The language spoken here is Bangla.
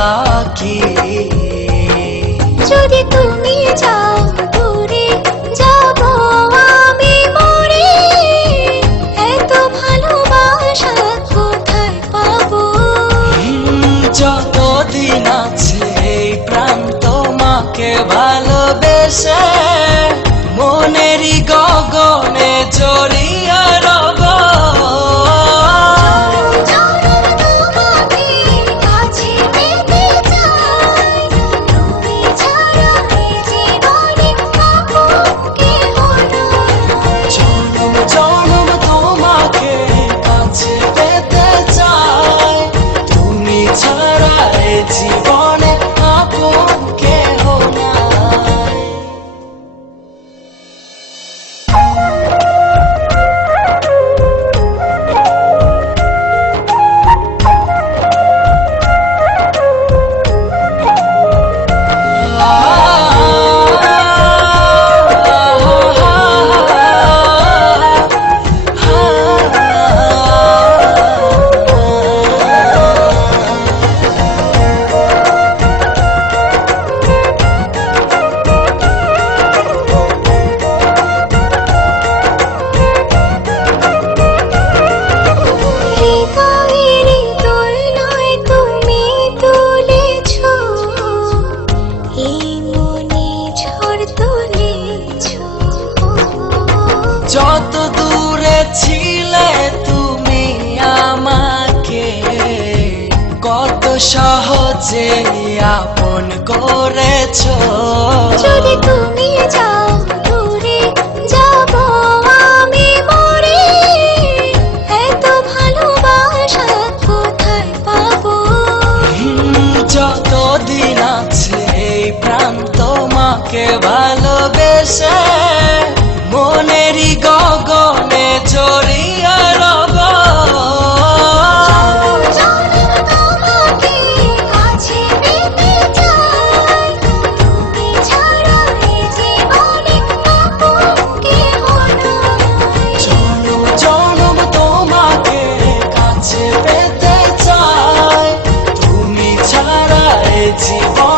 আঁকি। যদি তুমি যাও দূরে যাব আমি মরে, এত ভালোবাসা কোথায় পাবো? যতদিন আছে এই প্রাণ তোমাকে ভালোবেসে মনেরই গগনে জড়িয়ে রব। তোমাকে কাছে পেতে চাই, তুমি ছাড়া এই জীবনে আপন কেহ নাই। জনম জনম তোমাকে কাছে পেতে চাই, তুমি ছাড়া এ জীবনে আপন কেহ নাই। হৃদয়ের দোলনায় তুমি তুলেছ, এই মনে ঝড় তুলেছ। যত দূরে ছিলে তুমি আমাকে কত সহজে আপন করেছো। যদি তুমি যাও দূরে যাব আমি মরে, এত ভালোবাসা কোথায় পাবো? যতদিন আছে এই প্রাণ তোমাকে ভালোবেসে মনেরই গগনে জড়িয়ে রব। তোমাকে কাছে পেতে চাই, তুমি ছাড়া এই জীবনে আপন কেহ নাই। জনম জনম তোমাকে কাছে পেতে চাই, তুমি ছাড়া এ জীবন